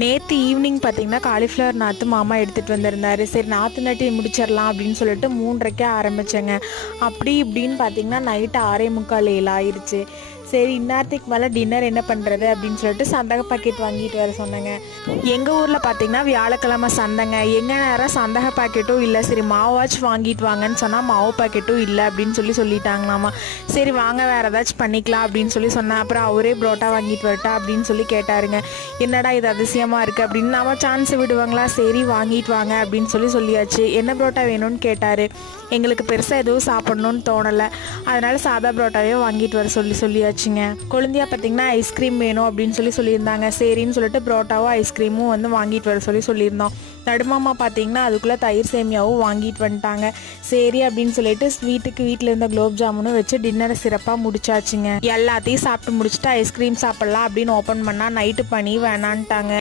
நேற்று ஈவினிங் பார்த்திங்கன்னா காலிஃப்ளவர் நாற்று மாமா எடுத்துகிட்டு வந்திருந்தார். சரி நாற்று நட்டி முடிச்சிடலாம் அப்படின்னு சொல்லிட்டு 3:30க்கே ஆரம்பித்தேங்க. அப்படி இப்படின்னு பார்த்திங்கன்னா நைட்டு 6:45 ஆயிடுச்சு. சரி இந்நேரத்துக்கு மேலே டின்னர் என்ன பண்ணுறது அப்படின்னு சொல்லிட்டு சந்தக பாக்கெட் வாங்கிட்டு வர சொன்னேங்க. எங்கள் ஊரில் பார்த்திங்கன்னா வியாழக்கிழமை சந்தைங்க. எங்கே நேரம் சந்தக பாக்கெட்டும் இல்லை. சரி மாவாச்சும் வாங்கிட்டு வாங்கன்னு சொன்னால் மாவு பாக்கெட்டும் இல்லை அப்படின்னு சொல்லிட்டாங்களாமா. சரி வாங்க வேறு ஏதாச்சும் பண்ணிக்கலாம் அப்படின்னு சொன்னேன். அப்புறம் அவரே புரோட்டா வாங்கிட்டு வரட்டா அப்படின்னு சொல்லி கேட்டாருங்க. என்னடா இது அதிசயமாக இருக்குது அப்படின்னு நம்ம சான்ஸ் விடுவாங்களா, சரி வாங்கிட்டு வாங்க அப்படின்னு சொல்லியாச்சு. என்ன புரோட்டா வேணும்னு கேட்டார். எங்களுக்கு பெருசாக எதுவும் சாப்பிட்ணுன்னு தோணலை, அதனால் சாதா புரோட்டாவே வாங்கிட்டு வர சொல்லியாச்சுங்க. குழந்தையா பார்த்திங்கன்னா ஐஸ்கிரீம் வேணும் அப்படின்னு சொல்லியிருந்தாங்க. சரின்னு சொல்லிட்டு புரோட்டாவும் ஐஸ்கிரீமும் வந்து வாங்கிட்டு வர சொல்லியிருந்தோம். நடுமாமா பார்த்திங்கன்னா அதுக்குள்ளே தயிர் சேமியாவும் வாங்கிட்டு வந்துட்டாங்க. சரி அப்படின்னு சொல்லிட்டு வீட்டில் இருந்த குலோப் ஜாமுனும் வச்சு டின்னரை சிறப்பாக முடிச்சாச்சுங்க. எல்லாத்தையும் சாப்பிட்டு முடிச்சுட்டு ஐஸ்கிரீம் சாப்பிட்லாம் அப்படின்னு ஓப்பன் பண்ணால் நைட்டு பண்ணி வேணான்ட்டாங்க.